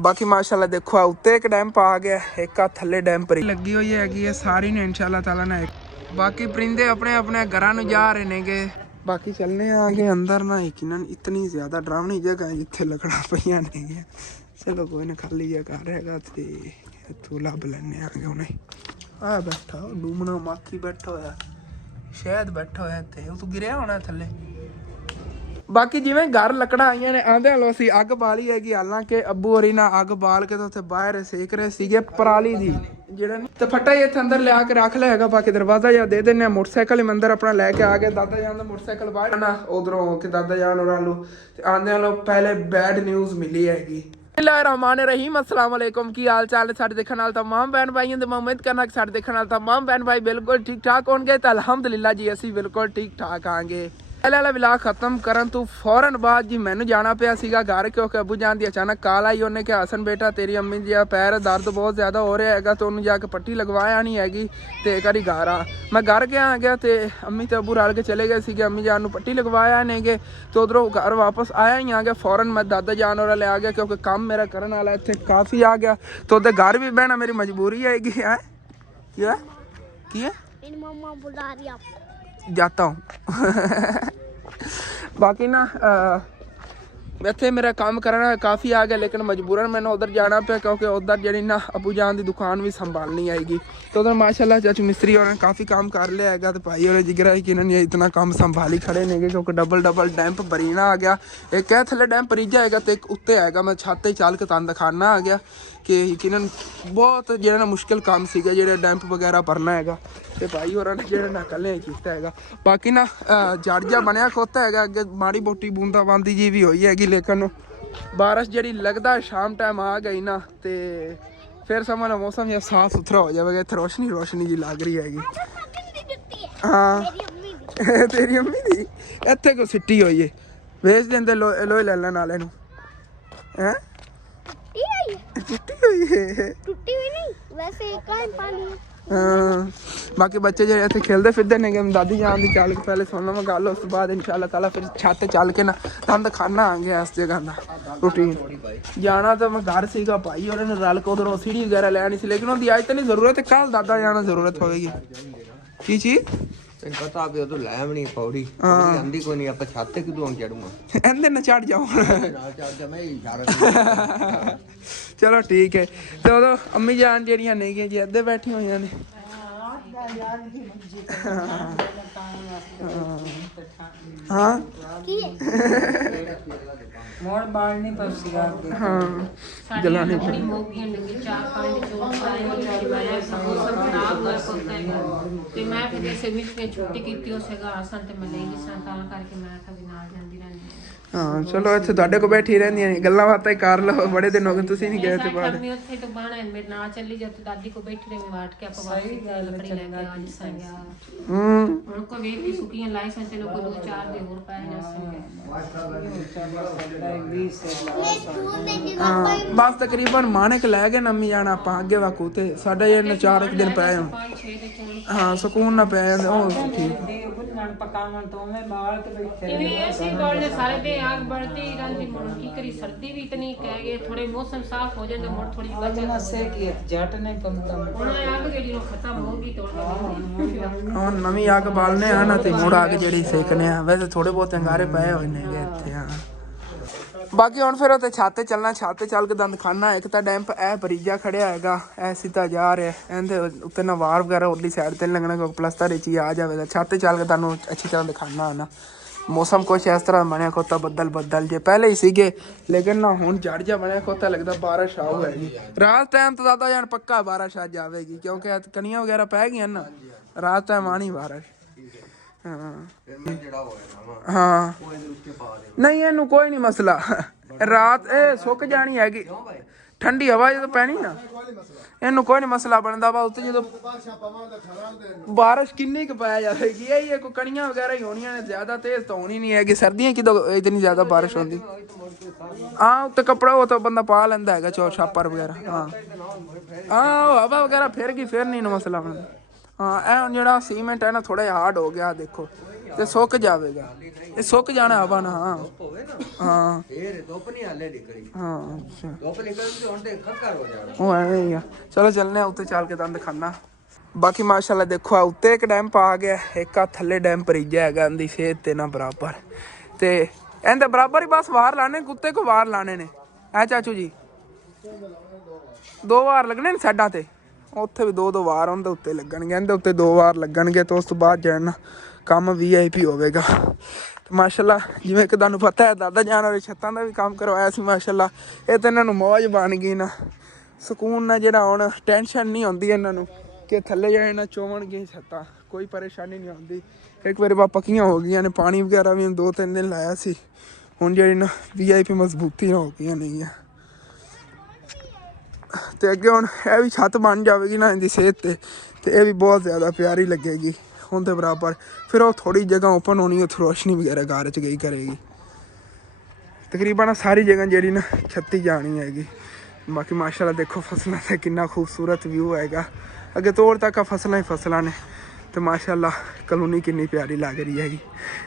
बाकी माशाल्लाह देखो उत्ते एक डैम्प आ गया, एक थले डैम्प लगी हुई है सारी ने इंशाल्लाह ताला ना। बाकी परिंदे अपने अपने घरां नूं जा रहे नेगे। बाकी चलने आगे अंदर ना यकीनन इतनी ज़्यादा डरावनी जगह है जिथे लकड़ा पईयां ने। चलो कोई ना खाली जगह रहेगा तो इत्थों लभ लैने आगे उन्हें। आ बैठा डूमना माखी बैठा होया, शायद बैठा होया इत्थे, उस गिरिया होना थले। बाकी जिवें घर लकड़ा आईयां ने आंदे लो असीं अग बाली हैगी, हालांकि अब्बू होरी ना अग बाल के तो उत्थे बाहर सेक रहे सीगे पराली दी जेड़ा ते फट्टा ही इत्थे अंदर लिया के रख लिया हैगा। बाकी दरवाजा या दे देने, मोटरसाइकिल अंदर अपना लैके आ गए। दादा जान दा मोटरसाइकिल बाहर ना उधरों के दादा जान और आलू आंदे लो पहले बैड न्यूज़ मिली हैगी। रहमान अस्सलाम वालेकुम, की हाल चाल है साडे देखण वाले तमाम बहन भाइयों दे। मैं उम्मीद करना कि साडे देखण वाले तमाम बहन भाई बिल्कुल ठीक ठाक होणगे ते अल्हम्दुलिल्लाह जी असीं बिल्कुल ठीक ठाक आंगे। पहले वाला विलाग खत्म करन तो फौरन बाद जी मैनू जाना पिया सीगा घर, क्योंकि अबू जान दी अचानक कॉल आई। उन्हें कहा हसन बेटा तेरी अम्मी जी पैर दर्द बहुत ज़्यादा हो रहा है तो उन्होंने जाके पट्टी लगवाया नहीं हैगी तो एक बारी घर आ। मैं घर गया तो अम्मी तो अबू रल के चले गए थे, अम्मी जान पट्टी लगवाया नहीं गए तो उधरों घर वापस आया ही आ गया। फौरन मैं दादा जान और ले आ गया क्योंकि काम मेरा करने वाला इतने काफ़ी आ गया तो उधर घर भी बहना मेरी मजबूरी आएगी। है क्या है मम्मा बुला रही आपको, जाता हूँ। बाकी ना इत्थे मेरा काम करना काफ़ी आ गया लेकिन मजबूरन मैंने उधर जाना पे क्योंकि उधर जी ना अबू जान की दुकान भी संभालनी आएगी। तो उधर माशाल्लाह चाचू मिस्त्री और काफ़ी काम कर लिया है तो भाई और जिगरा है कि इन्होंने इतना काम संभाली खड़े नहीं गए क्योंकि डबल डबल डैंप बरीना आ गया। एक क्या थले डैंप रीजा है तो एक उत्ते आएगा। मैं छाते चाल के तन दिखाना आ गया कि यकीनन बहुत जो मुश्किल काम सीगा जो डैंप वगैरह भरना है तो भाई और जो ना कल किया है। बाकी ना जड़ बनया खोता है अगे माड़ी मोटी बूंदा बांदी जी भी हुई हैगी लेकिन बारिश जी लगता शाम टाइम आ गई ना तो फिर समझ लो मौसम जो साफ सुथरा हो जाएगा। इतने रोशनी रोशनी जी लग रही हैगी। हाँ तेरी अम्मी दी इतने को सिट्टी हुई है भेज देंगे लोहे ले लेने वाले हैं। टुट्टी हुई है, टुट्टी हुई नहीं वैसे पानी। हाँ बाकी बच्चे जो इतने खेलते फिरते ने दादी जान की चल के पहले सुन लो गल उस बाद इंशाल्लाह ताला फिर छत चल के ना तुम दिखाना आ गया इस जगह का रूटीन। जाना तो मैं घर सीगा भाई और रल के उधरों सीढ़ी वगैरह लैनी सी लेकिन उनकी अज तो नहीं जरूरत है, कल दादा जाना जरूरत होगी। की चीज पता भी उधर लै भी नहीं पौड़ी आंदी कोई नहीं आप छत ते किदों चढ़ूंगा एंदे न चढ़ जाओ। चलो ठीक है तो उदो अम्मी जान जेड़ियां नहीं गई जी अद्धे बैठी हुई ने। हाँ मोड़ बाल नहीं पसीगा हाँ जलाने बड़ी मोगी लगी 4-5 चोट सारे मैं सब खराब कर सकता है ते मैं फिर जैसे मिस में छुट्टी की थी उसे घर सन ते मैं ले गई सन तां करके मैं कभी ना जांदी रहंदी। हाँ चलो इत्थे तुहाडे को बैठी रहंदियां गल्लां बातां कर लो, बड़े दिन हो गए तुसीं नहीं गए थे बाहर। मैं उत्थे तो बाणा मेरे नाल चली जा तो दादी को बैठी रही वाट के आप वापस लकड़ी लेके आज संगा उनको वेख की सुकियां लाई सन चलो को 2-4 दिन और पाए ना सन। बस तकरीबन माने के लै गए अम्मी जाना आप अगे वाकू ते साडा जे 4 दिन पै हाँ सुकून ना पै जांदे ओ ठीक पकावन तो मैं बाल के बैठे ऐसे बोलने सारे दे आग बढ़ती रहती मोड़ की करी सर्दी भी इतनी कह गए थोड़े मौसम साफ हो जाए मोड़ थोड़ी बचना से कि जट नहीं कमता हुन आग जेडी खत्म होगी तो हुन नवी आग बालने आ ना ते मोड़ आग जेडी सेकने आ वैसे थोड़े बहुत अंगारे पए होए ने इत्थे। हाँ बाकी हुन फिर उत्ते छाते चलना, छाते चल के दंद खाना। एक तो डैंप ए बरीजा खड़िया हैगा ए सीधा जा रहा एंदे उत्ते ना वार वगैरह उरली साइड ते लगना क्योंकि प्लस्तर ही आ जाएगा। छाते चल के तुहानू अच्छी तरह दिखाना है ना। मौसम कुछ इस तरह बनया खोता बदल बदल जे पहले ही सीगे लेकिन ना हुन जड़ जा बनया खोता लगता बारिश आऊ हैगी। रात टाइम तो दादा जान पक्का बारिश आ जाएगी क्योंकि कनियां वगैरह पै गई ना रात टाइम आनी बारिश। हाँ हाँ नहीं इनू कोई नहीं मसला रात ए सुक जानी हैगी ठंडी हवा जो पैनी ना इनू कोई नहीं मसला बनता वा उत्ते जो बारिश किन्नी क पै जाएगी यही है कोई कणियां वगैरह ही होनियां ने ज्यादा तेज तो होनी नहीं हैगी। सर्दियां की तो इतनी ज्यादा बारिश होती हाँ उत्ते कपड़ा वो तो बंदा पा लेंदा हैगा चोर छापर वगैरह। हाँ हाँ हवा वगैरह फिर नहीं मसला बनता। हाँ ए हुन जेड़ा सीमेंट है ना थोड़ा हार्ड हो गया देखो ਤੇ ਸੁੱਕ ਜਾਵੇਗਾ। ਇਹ ਸੁੱਕ ਜਾਣਾ ਹਵਾ ਨਾ। ਹਾਂ ਹੋਵੇ ਨਾ ਹਾਂ ਫੇਰ ਧੁੱਪ ਨਹੀਂ ਹਾਲੇ ਨਿਕਲੀ। ਹਾਂ ਅੱਛਾ ਧੁੱਪ ਨਿਕਲ ਤੇ ਹੁਣ ਤੇ ਖੱਕਰ ਹੋ ਜਾਣਾ। ਉਹ ਐਵੇਂ ਹੀ ਆ। ਚਲੋ ਚੱਲਨੇ ਆ ਉੱਤੇ ਚੱਲ ਕੇ ਤੁਹਾਨੂੰ ਦਿਖਾਣਾ। ਬਾਕੀ ਮਾਸ਼ਾਅੱਲਾ ਦੇਖੋ ਆ ਉੱਤੇ ਇੱਕ ਡੈਮ ਪਾ ਗਿਆ, ਇੱਕ ਆ ਥੱਲੇ ਡੈਮ ਭਰੀਜਾ ਹੈਗਾ ਇਹਦੀ ਸੇਧ ਤੇ ਨਾ ਬਰਾਬਰ। ਤੇ ਇਹਦੇ ਬਰਾਬਰ ਹੀ ਬਸ ਵਾਰ ਲਾਣੇ, ਕੁੱਤੇ ਕੋ ਵਾਰ ਲਾਣੇ ਨੇ। ਐ ਚਾਚੂ ਜੀ 2 ਵਾਰ ਲੱਗਣੇ ਨੇ ਸਾਈਡਾਂ ਤੇ, ਉੱਥੇ ਵੀ 2 ਵਾਰ ਉਹਦੇ ਉੱਤੇ ਲੱਗਣਗੇ। ਇਹਦੇ ਉੱਤੇ 2 ਵਾਰ ਲੱਗਣਗੇ ਤੇ ਉਸ ਤੋਂ ਬਾਅਦ ਜਾਣਾ ਕੰਮ VIP ਹੋਵੇਗਾ। ਤੇ ਮਾਸ਼ਾਅੱਲਾ ਜਿਵੇਂ ਕਿ ਤੁਹਾਨੂੰ ਪਤਾ ਹੈ ਦਾਦਾ ਜਾਨ ਵਾਲੇ ਛੱਤਾਂ ਦਾ ਵੀ ਕੰਮ ਕਰਵਾਇਆ ਸੀ ਮਾਸ਼ਾਅੱਲਾ। ਇਹ ਤਾਂ ਇਹਨਾਂ ਨੂੰ ਮੌਜ ਬਣ ਗਈ ਨਾ, ਸਕੂਨ ਨਾਲ ਜਿਹੜਾ ਹੁਣ ਟੈਨਸ਼ਨ ਨਹੀਂ ਹੁੰਦੀ ਇਹਨਾਂ ਨੂੰ ਕਿ ਥੱਲੇ ਜਾਏ ਨਾ ਚੋਵਣਗੇ ਛੱਤਾਂ, ਕੋਈ ਪਰੇਸ਼ਾਨੀ ਨਹੀਂ ਆਉਂਦੀ। ਇੱਕ ਵਾਰੀ ਪੱਕੀਆਂ ਹੋ ਗਈਆਂ ਨੇ, ਪਾਣੀ ਵਗੈਰਾ ਵੀ 2-3 ਦਿਨ ਲਾਇਆ ਸੀ। ਹੁਣ ਜਿਹੜੀ ਨਾ VIP ਮਜ਼ਬੂਤੀਆਂ ਹੋ ਗਈਆਂ ਨਹੀਂ ਆ। ਤੇ ਅੱਗੇ ਹੁਣ ਇਹ ਵੀ ਛੱਤ ਬਣ ਜਾਵੇਗੀ ਨਾ ਇਹਦੀ ਸਿਹਤ ਤੇ ਇਹ ਵੀ ਬਹੁਤ ਜ਼ਿਆਦਾ ਪਿਆਰੀ ਲੱਗੇਗੀ ਹੁਣ ਦੇ ਬਰਾਬਰ। ਫਿਰ ਉਹ ਥੋੜੀ ਜਗ੍ਹਾ ਓਪਨ ਹੋਣੀ, ਉੱਥੇ ਰੋਸ਼ਨੀ ਵਗੈਰਾ ਘਰ 'ਚ ਗਈ ਕਰੇਗੀ। ਤਕਰੀਬਨ ਸਾਰੀ ਜਗ੍ਹਾ ਜਿਹੜੀ ਨਾ ਛੱਤੀ ਜਾਣੀ ਹੈਗੀ। ਬਾਕੀ ਮਾਸ਼ਾਅੱਲਾ ਦੇਖੋ ਫਸਲਾਂ ਤੇ ਕਿੰਨਾ ਖੂਬਸੂਰਤ ਵਿਊ ਹੈਗਾ। ਅੱਗੇ ਤੋੜ ਤੱਕ ਆ ਫਸਲਾਂ ਹੀ ਫਸਲਾਂ ਨੇ। ਤੇ ਮਾਸ਼ਾਅੱਲਾ ਕਲੋਨੀ ਕਿੰਨੀ ਪਿਆਰੀ ਲੱਗ ਰਹੀ ਹੈਗੀ।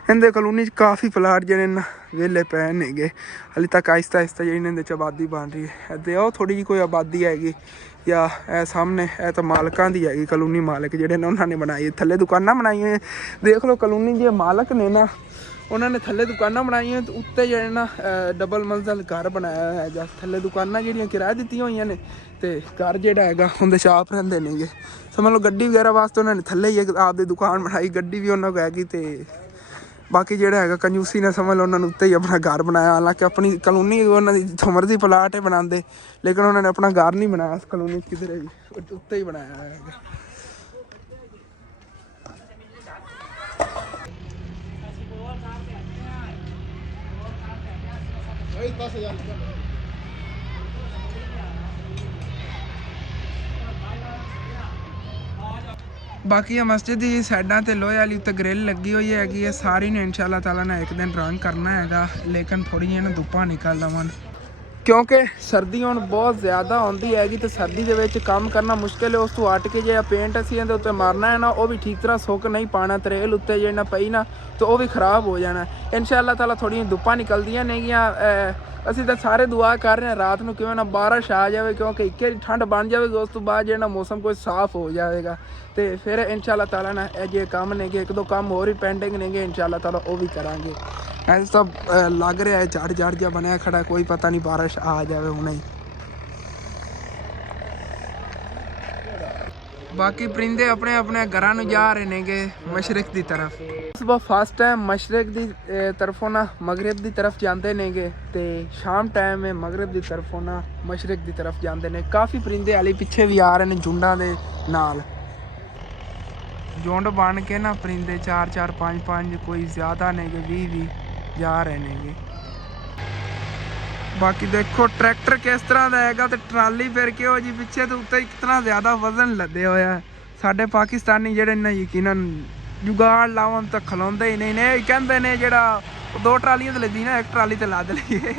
ਇਹਦੇ ਕਲੋਨੀ 'ਚ ਕਾਫੀ ਪਲਾਟ ਜਿਹੜੇ ਨਾ ਵਿਹਲੇ ਪਏ ਨੇਗੇ। ਹਾਲੇ ਤੱਕ ਆਹਿਸਤਾ ਆਹਿਸਤਾ ਜਿਹੜੀ ਇਹਦੇ 'ਚ ਆਬਾਦੀ ਬਣ ਰਹੀ ਹੈ। ਅਤੇ ਉਹ ਥੋੜ੍ਹੀ ਜਿਹੀ ਕੋਈ ਆਬਾਦੀ ਹੈਗੀ ਜਾਂ ਇਹ ਸਾਹਮਣੇ ਇਹ ਤਾਂ ਮਾਲਕਾਂ ਦੀ ਹੈਗੀ, ਕਲੋਨੀ ਮਾਲਕ ਜਿਹੜੇ ਨੇ ਉਹਨਾਂ ਨੇ ਬਣਾਈ। ਥੱਲੇ ਦੁਕਾਨਾਂ ਬਣਾਈਆਂ ਦੇਖ ਲਓ। ਕਲੋਨੀ ਦੇ ਮਾਲਕ ਨੇ ਨਾ ਉਹਨਾਂ ਨੇ ਥੱਲੇ ਦੁਕਾਨਾਂ ਬਣਾਈਆਂ ਤੇ ਉੱਤੇ ਜਿਹੜੇ ਨਾ ਡਬਲ ਮੰਜ਼ਲ ਘਰ ਬਣਾਇਆ ਹੋਇਆ ਹੈਗਾ। ਥੱਲੇ ਦੁਕਾਨਾਂ ਜਿਹੜੀਆਂ ਕਿਰਾਏ ਦਿੱਤੀਆਂ ਹੋਈਆਂ ਨੇ ਤੇ ਘਰ ਜਿਹੜਾ ਹੈਗਾ ਉਹਦੇ 'ਚ ਆਪ ਰਹਿੰਦੇ ਨੇਗੇ। ਸਮਝ ਲਓ ਗੱਡੀ ਵਗੈਰਾ ਵਾਸਤੇ ਉਹਨਾਂ ਨੇ ਥੱਲੇ ਹੀ ਇੱਕ ਆਪਦੀ ਦੁਕਾਨ ਬਣਾਈ, ਗੱਡੀ ਵੀ ਉਹਨਾਂ ਕੋਲ ਹੈਗੀ। ਤੇ ਬਾਕੀ ਜਿਹੜਾ ਹੈਗਾ ਕੰਜੂਸੀ ਨੇ ਸਮਝ ਲਓ ਉਹਨਾਂ ਨੂੰ ਉੱਤੇ ਹੀ ਆਪਣਾ ਘਰ ਬਣਾਇਆ। ਹਾਲਾਂਕਿ ਆਪਣੀ ਕਲੋਨੀ ਉਹਨਾਂ ਦੀ ਜਿੱਥੋਂ ਮਰਜ਼ੀ ਪਲਾਟ ਬਣਾਉਂਦੇ, ਲੇਕਿਨ ਉਹਨਾਂ ਨੇ ਆਪਣਾ ਘਰ ਨਹੀਂ ਬਣਾਇਆ ਉਸ ਕਲੋਨੀ 'ਚ ਕਿਧਰੇ ਵੀ, ਉੱਤੇ ਹੀ ਬਣਾਇਆ ਹੈਗਾ। ਬਾਕੀ ਇਹ ਮਸਜਿਦ ਦੀ ਸਾਈਡਾਂ ਤੇ ਲੋਹੇ ਵਾਲੀ ਉੱਤੇ ਗ੍ਰਿਲ ਲੱਗੀ ਹੋਈ ਹੈਗੀ ਹੈ। ਸਾਰੀ ਨੇ ਇਨਸ਼ਾਅੱਲਾ ਤਾਲਾ ਨਾਲ ਇੱਕ ਦਿਨ ਰੰਗ ਕਰਨਾ ਹੈਗਾ, ਲੇਕਿਨ ਥੋੜ੍ਹੀ ਜਿਹੀ ਨਾ ਧੁੱਪਾਂ ਨਿਕਲ ਲਵਣ ਕਿਉਂਕਿ ਸਰਦੀ ਹੁਣ ਬਹੁਤ ਜ਼ਿਆਦਾ ਆਉਂਦੀ ਹੈਗੀ ਤੇ ਸਰਦੀ ਦੇ ਵਿੱਚ ਕੰਮ ਕਰਨਾ ਮੁਸ਼ਕਿਲ ਹੈ। ਉਸ ਤੋਂ ਹਟ ਕੇ ਜੇ ਪੇਂਟ ਅਸੀਂ ਇਹਦੇ ਉੱਤੇ ਮਾਰਨਾ ਹੈ ਨਾ, ਉਹ ਵੀ ਠੀਕ ਤਰ੍ਹਾਂ ਸੁੱਕ ਨਹੀਂ ਪਾਉਣਾ। ਤਰੇਲ ਉੱਤੇ ਜੇ ਨਾ ਪਈ ਨਾ ਤਾਂ ਉਹ ਵੀ ਖਰਾਬ ਹੋ ਜਾਣਾ। ਇਨਸ਼ਾਅੱਲਾ ਤਾਲਾ ਥੋੜ੍ਹੀਆਂ ਧੁੱਪਾਂ ਨਿਕਲਦੀਆਂ ਨੇਗੀਆਂ। ਅਸੀਂ ਤਾਂ ਸਾਰੇ ਦੁਆ ਕਰ ਰਹੇ ਹਾਂ ਰਾਤ ਨੂੰ ਕਿਵੇਂ ਨਾ ਬਾਰਿਸ਼ ਆ ਜਾਵੇ, ਕਿਉਂਕਿ ਇੱਕ ਵਾਰੀ ਠੰਡ ਬਣ ਜਾਵੇਗੀ ਉਸ ਤੋਂ ਬਾਅਦ ਜਿਹੜਾ ਮੌਸਮ ਕੋਈ ਸਾਫ਼ ਹੋ ਜਾਵੇਗਾ। ਤੇ ਫਿਰ ਇਨਸ਼ਾਅੱਲਾ ਤਾਲਾ ਨਾ ਇਹ ਜੇ ਕੰਮ ਨੇਗੇ, 1-2 ਕੰਮ ਹੋਰ ਹੀ ਪੈਂਡਿੰਗ ਨੇਗੇ, ਇਨਸ਼ਾਅੱਲਾ ਤਾਲਾ ਉਹ ਵੀ ਕਰਾਂਗੇ। ਐਸ ਤਾਂ ਲੱਗ ਰਿਹਾ ਹੈ ਝੜ ਜਿਹਾ ਬਣਿਆ ਖੜਾ, ਕੋਈ ਪਤਾ ਨਹੀਂ ਬਾਰਿਸ਼ ਆ ਜਾਵੇ ਹੁਣੇ ਹੀ। ਬਾਕੀ ਪਰਿੰਦੇ ਆਪਣੇ ਆਪਣੇ ਘਰਾਂ ਨੂੰ ਜਾ ਰਹੇ ਨੇਗੇ ਮਸ਼ਰਕ ਦੀ ਤਰਫ। ਸੁਬਹ ਫਸਟ ਟਾਈਮ ਮਸ਼ਰਕ ਦੀ ਤਰਫੋਂ ਨਾ ਮਗਰਬ ਦੀ ਤਰਫ ਜਾਂਦੇ ਨੇਗੇ ਤੇ ਸ਼ਾਮ ਟਾਈਮ ਮਗਰਬ ਦੀ ਤਰਫੋਂ ਨਾ ਮਸ਼ਰਕ ਦੀ ਤਰਫ ਜਾਂਦੇ ਨੇ। ਕਾਫੀ ਪਰਿੰਦੇ ਹਾਲੇ ਪਿੱਛੇ ਵੀ ਆ ਰਹੇ ਨੇ ਝੁੰਡਾਂ ਦੇ ਨਾਲ। ਝੁੰਡ ਬਣ ਕੇ ਨਾ ਪਰਿੰਦੇ 4-4 5-5 ਕੋਈ ਜ਼ਿਆਦਾ ਨੇਗੇ 20 ਜਾ ਰਹੇ ਨੇਗੇ। ਬਾਕੀ ਦੇਖੋ ਟਰੈਕਟਰ ਕਿਸ ਤਰ੍ਹਾਂ ਦਾ ਹੈਗਾ ਤੇ ਟਰਾਲੀ ਫਿਰ ਕਿਹੋ ਜੀ ਪਿੱਛੇ ਤੇ ਉੱਤੇ ਕਿਤਨਾ ਜ਼ਿਆਦਾ ਵਜ਼ਨ ਲੱਦਿਆ ਹੋਇਆ। ਸਾਡੇ ਪਾਕਿਸਤਾਨੀ ਜਿਹੜੇ ਨਾ ਯਕੀਨਨ ਜੁਗਾੜ ਲਾਉਣ ਤਾਂ ਖਲੋਂਦੇ ਹੀ ਨਹੀਂ ਨੇ। ਕਹਿੰਦੇ ਨੇ ਜਿਹੜਾ 2 ਟਰਾਲੀਆਂ ਤੇ ਲੱਦੀ ਨਾ, ਇੱਕ ਟਰਾਲੀ ਤੇ ਲੱਦ ਲਈਏ,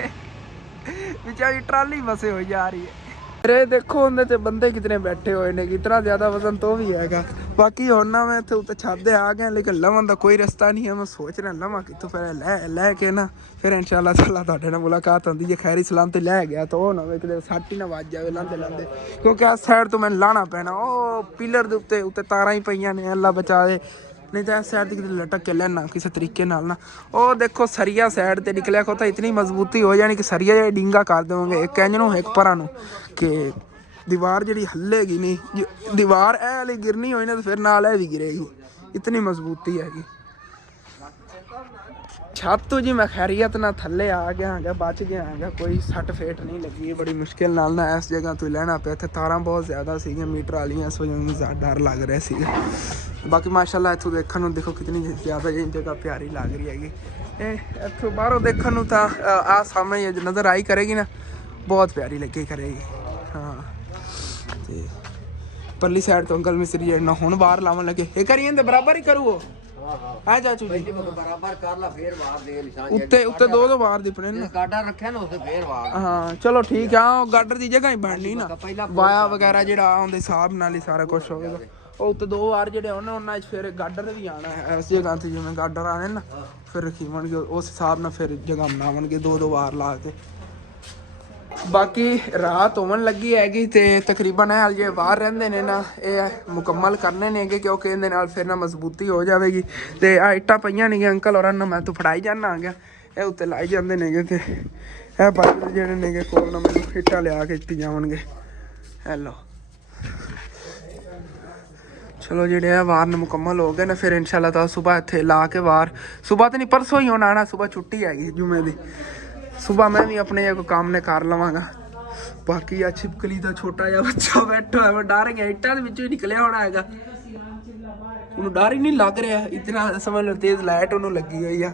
ਵਿਚਾਰੀ ਟਰਾਲੀ ਵਸੇ ਹੋਈ ਜਾ ਰਹੀ ਹੈ। ਇਹ ਦੇਖੋ ਉਹਦੇ ਤੇ ਬੰਦੇ ਕਿਤਨੇ ਬੈਠੇ ਹੋਏ ਨੇ, ਕਿਤਨਾ ਜ਼ਿਆਦਾ ਵਜ਼ਨ ਤੋਂ ਵੀ ਹੈਗਾ। ਬਾਕੀ ਹੁਣ ਨਾ ਮੈਂ ਇੱਥੇ ਉੱਤੇ ਛੱਤ 'ਤੇ ਆ ਗਿਆ, ਲੇਕਿਨ ਲਵਣ ਦਾ ਕੋਈ ਰਸਤਾ ਨਹੀਂ ਹੈ। ਮੈਂ ਸੋਚ ਰਿਹਾ ਲਵਾਂ ਕਿੱਥੋਂ, ਫਿਰ ਲੈ ਕੇ ਨਾ ਫਿਰ ਇਨਸ਼ਾਅੱਲਾ ਤਾਲਾ ਤੁਹਾਡੇ ਨਾਲ ਮੁਲਾਕਾਤ ਹੁੰਦੀ। ਜੇ ਖੈਰੀ ਸਲਾਮ ਤੇ ਲੈ ਗਿਆ ਤਾਂ ਉਹ ਨਾ ਹੋਵੇ ਕਿਤੇ ਸੱਟ ਹੀ ਨਾ ਵੱਜ ਜਾਵੇ ਲਾਂਦੇ ਕਿਉਂਕਿ ਇਸ ਸਾਈਡ ਤੋਂ ਮੈਨੂੰ ਲਾਣਾ ਪੈਣਾ। ਉਹ ਪਿਲਰ ਦੇ ਉੱਤੇ ਤਾਰਾਂ ਹੀ ਪਈਆਂ ਨੇ, ਅੱਲਾ ਬਚਾਵੇ, ਨਹੀਂ ਤਾਂ ਇਸ ਸਾਈਡ 'ਤੇ ਕਿਤੇ ਲਟਕ ਕੇ ਲੈਣਾ ਕਿਸੇ ਤਰੀਕੇ ਨਾਲ ਨਾ। ਉਹ ਦੇਖੋ ਸਰੀਆ ਸਾਈਡ 'ਤੇ ਨਿਕਲਿਆ ਖੋ ਤਾਂ ਇਤਨੀ ਮਜ਼ਬੂਤੀ ਹੋ ਜਾਣੀ ਕਿ ਸਰੀਆ ਜਿਹੜਾ ਡਿੰਗਾ ਕਰ ਦੇਵਾਂਗੇ ਇੱਕ ਇੰਜ ਨੂੰ ਇੱਕ ਪਰਾਂ ਨੂੰ, ਕਿ ਦੀਵਾਰ ਜਿਹੜੀ ਹੱਲੇਗੀ ਨਹੀਂ। ਦੀਵਾਰ ਇਹ ਵਾਲੀ ਗਿਰਨੀ ਹੋਈ ਨਾ ਤਾਂ ਫਿਰ ਨਾਲ ਇਹ ਵੀ ਗਿਰੇਗੀ, ਇਤਨੀ ਮਜ਼ਬੂਤੀ ਹੈਗੀ। ਛੱਤ ਤੋਂ ਜੀ ਮੈਂ ਖੈਰੀਅਤ ਨਾਲ ਥੱਲੇ ਆ ਗਿਆ ਹੈਗਾ, ਬਚ ਗਿਆ ਹੈਗਾ, ਕੋਈ ਸੱਟ ਫੇਟ ਨਹੀਂ ਲੱਗੀ। ਬੜੀ ਮੁਸ਼ਕਿਲ ਨਾਲ ਨਾ ਇਸ ਜਗ੍ਹਾ ਤੋਂ ਲੈਣਾ ਪਿਆ। ਇੱਥੇ ਤਾਰਾਂ ਬਹੁਤ ਜ਼ਿਆਦਾ ਸੀਗੀਆਂ ਮੀਟਰ ਵਾਲੀਆਂ, ਇਸ ਵਜ੍ਹਾ ਮੈਨੂੰ ਡਰ ਲੱਗ ਰਿਹਾ ਸੀਗਾ। ਬਾਕੀ ਮਾਸ਼ਾਅੱਲਾ ਇੱਥੋਂ ਦੇਖਣ ਨੂੰ ਦੇਖੋ ਕਿਤਨੀ ਜ਼ਿਆਦਾ ਇਹ ਜਗ੍ਹਾ ਪਿਆਰੀ ਲੱਗ ਰਹੀ ਹੈਗੀ। ਇਹ ਇੱਥੋਂ ਬਾਹਰੋਂ ਦੇਖਣ ਨੂੰ ਤਾਂ ਆਹ ਸਾਹਮਣੇ ਨਜ਼ਰ ਆਈ ਕਰੇਗੀ ਨਾ, ਬਹੁਤ ਪਿਆਰੀ ਲੱਗੀ ਕਰੇਗੀ। ਹਾਂ ਤੇ ਪਰਲੀ ਸਾਈਡ ਤੋਂ ਅੰਕਲ ਮਿਸਤਰੀ ਜਿਹੜਾ ਹੁਣ ਬਾਹਰ ਲਾਉਣ ਲੱਗੇ, ਇਹ ਕਰੀ ਜਾਂਦੇ ਬਰਾਬਰ ਹੀ ਕਰੂ ਉਹ। ਆ ਚਾਚੂ ਜੀ ਬਰਾਬਰ ਕਰ ਲਾ, ਫੇਰ ਵਾਰ ਦੇ ਨਿਸ਼ਾਨ ਉੱਤੇ 2 ਵਾਰ ਦਿਪਣੇ ਨੇ। ਗਾਡਾ ਰੱਖਿਆ ਨਾ ਉਸੇ ਫੇਰ ਵਾਰ। ਹਾਂ ਚਲੋ ਠੀਕ ਆ, ਉਹ ਗਾਡਰ ਦੀ ਜਗ੍ਹਾ ਹੀ ਬਣਨੀ ਨਾ, ਵਾਇਆ ਵਗੈਰਾ ਜਿਹੜਾ ਉਹਦੇ ਹਿਸਾਬ ਨਾਲ ਹੀ ਸਾਰਾ ਕੁਝ ਹੋਵੇਗਾ। ਉਹ ਉੱਤੇ 2 ਵਾਰ ਜਿਹੜੇ ਉਹਨਾਂ 'ਚ ਫਿਰ ਗਾਡਰ ਵੀ ਆਉਣਾ ਹੈ ਇਸ ਜਗ੍ਹਾ 'ਤੇ, ਜਿਵੇਂ ਗਾਡਰ ਆਣੇ ਨਾ ਫਿਰ ਰਖੀਵਣਗੇ ਉਸ ਹਿਸਾਬ ਨਾਲ, ਫਿਰ ਜਗ੍ਹਾ ਬਣਾਵਣਗੇ 2 ਵਾਰ ਲਾ ਕੇ। ਬਾਕੀ ਰਾਤ ਹੋਣ ਲੱਗੀ ਹੈਗੀ ਤੇ ਤਕਰੀਬਨ ਇਹ ਜੇ ਬਾਹਰ ਰਹਿੰਦੇ ਨੇ ਨਾ ਇਹ ਮੁਕੰਮਲ ਕਰਨੇ ਨੇਗੇ, ਕਿਉਂਕਿ ਇਹਦੇ ਨਾਲ ਫਿਰ ਨਾ ਮਜ਼ਬੂਤੀ ਹੋ ਜਾਵੇਗੀ। ਤੇ ਆ ਇੱਟਾਂ ਪਈਆਂ ਨੇਗੀਆਂ ਅੰਕਲ ਹੋਰਾਂ ਨੂੰ ਮੈਂ ਤੋਂ ਫੜਾਈ ਜਾਣਾ ਆ ਗਿਆ, ਇਹ ਉੱਤੇ ਲਾਈ ਜਾਂਦੇ ਨੇਗੇ। ਤੇ ਇਹ ਭਾਈ ਜਿਹੜੇ ਨੇਗੇ ਕੋਲ ਨਾ ਮੈਨੂੰ ਇੱਟਾਂ ਲਿਆ ਕੇ ਦਿੱਤੀ ਜਾਵਣਗੇ। ਹੈਲੋ ਚਲੋ ਜਿਹੜੇ ਆ ਵਾਰ ਨੂੰ ਮੁਕੰਮਲ ਹੋ ਗਏ ਨੇ, ਫਿਰ ਇਨਸ਼ਾਅੱਲਾ ਤਾਂ ਸੁਬਾਹ ਇੱਥੇ ਲਾ ਕੇ ਵਾਰ ਸੁਬਾਹ ਤਾਂ ਨਹੀਂ ਪਰਸੋਂ ਹੀ ਹੋਣਾ ਆਣਾ, ਸੁਬਾਹ ਛੁੱਟੀ ਹੈਗੀ ਜੁਮੇ ਦੀ। ਸੁਬਾਹ ਮੈਂ ਵੀ ਆਪਣੇ ਕੋਈ ਕੰਮ ਨੇ ਕਰ ਲਵਾਂਗਾ। ਬਾਕੀ ਆ ਛਿਪਕਲੀ ਦਾ ਛੋਟਾ ਜਿਹਾ ਬੱਚਾ ਬੈਠਾ ਹੋਇਆ, ਮੈਂ ਡਰ ਗਿਆ, ਇੱਟਾਂ ਦੇ ਵਿੱਚੋਂ ਹੀ ਨਿਕਲਿਆ ਹੋਣਾ ਹੈਗਾ, ਉਹਨੂੰ ਡਰ ਹੀ ਨਹੀਂ ਲੱਗ ਰਿਹਾ, ਇਤਨਾ ਸਮਝ ਲਓ ਤੇਜ਼ ਲਾਈਟ ਉਹਨੂੰ ਲੱਗੀ ਹੋਈ ਆ।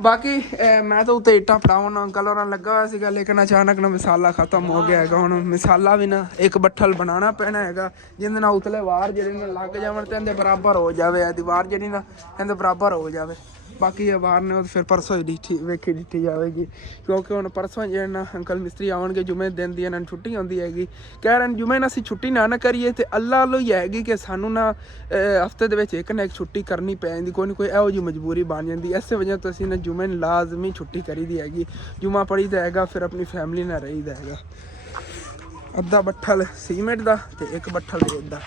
ਬਾਕੀ ਮੈਂ ਤਾਂ ਉੱਤੇ ਇੱਟਾਂ ਫੜਾਉਣ ਅੰਕਲ ਹੋਰਾਂ ਲੱਗਾ ਹੋਇਆ ਸੀਗਾ, ਲੇਕਿਨ ਅਚਾਨਕ ਨਾ ਮਸਾਲਾ ਖਤਮ ਹੋ ਗਿਆ ਹੈਗਾ। ਹੁਣ ਮਸਾਲਾ ਵੀ ਨਾ ਇੱਕ ਬੱਠਲ ਬਣਾਉਣਾ ਪੈਣਾ ਹੈਗਾ, ਜਿਹਦੇ ਨਾਲ ਉਤਲੇ ਵਾਰ ਜਿਹੜੇ ਨੇ ਲੱਗ ਜਾਵਣ ਤੇ ਇਹਦੇ ਬਰਾਬਰ ਹੋ ਜਾਵੇ, ਇਹਦੀ ਵਾਰ ਜਿਹੜੀ ਨਾ ਇਹਦੇ ਬਰਾਬਰ ਹੋ ਜਾਵੇ। ਬਾਕੀ ਇਹ ਵਾਰ ਨੇ ਉਹ ਫਿਰ ਪਰਸੋਂ ਹੀ ਦਿੱਤੀ ਜਾਵੇਗੀ, ਕਿਉਂਕਿ ਹੁਣ ਪਰਸੋਂ ਜਿਹੜੇ ਨਾ ਅੰਕਲ ਮਿਸਤਰੀ ਆਉਣਗੇ ਜੁਮੇ ਦਿਨ ਦੀ ਇਹਨਾਂ ਨੂੰ ਛੁੱਟੀ ਹੁੰਦੀ ਹੈਗੀ। ਕਹਿ ਰਹੇ ਜੁਮੇ ਨਾਲ ਅਸੀਂ ਛੁੱਟੀ ਨਾ ਕਰੀਏ ਤੇ ਅੱਲਾ ਵੱਲੋਂ ਹੀ ਹੈਗੀ ਕਿ ਸਾਨੂੰ ਨਾ ਹਫਤੇ ਦੇ ਵਿੱਚ ਇੱਕ ਨਾ ਇੱਕ ਛੁੱਟੀ ਕਰਨੀ ਪੈ ਜਾਂਦੀ, ਕੋਈ ਨਾ ਕੋਈ ਇਹੋ ਜਿਹੀ ਮਜਬੂਰੀ ਬਣ ਜਾਂਦੀ। ਇਸੇ ਵਜ੍ਹਾ ਤੋਂ ਅਸੀਂ ਨਾ ਜੁਮੇ ਨੂੰ ਲਾਜ਼ਮੀ ਛੁੱਟੀ ਕਰੀਦੀ ਹੈਗੀ, ਜੁਮਾ ਪੜ੍ਹੀਦਾ ਹੈਗਾ, ਫਿਰ ਆਪਣੀ ਫੈਮਿਲੀ ਨਾਲ ਰਹੀਦਾ ਹੈਗਾ। ਅੱਧਾ ਬੱਠਲ ਸੀਮੈਂਟ ਦਾ ਤੇ ਇੱਕ ਬੱਠਲ ਰੇਤ ਦਾ।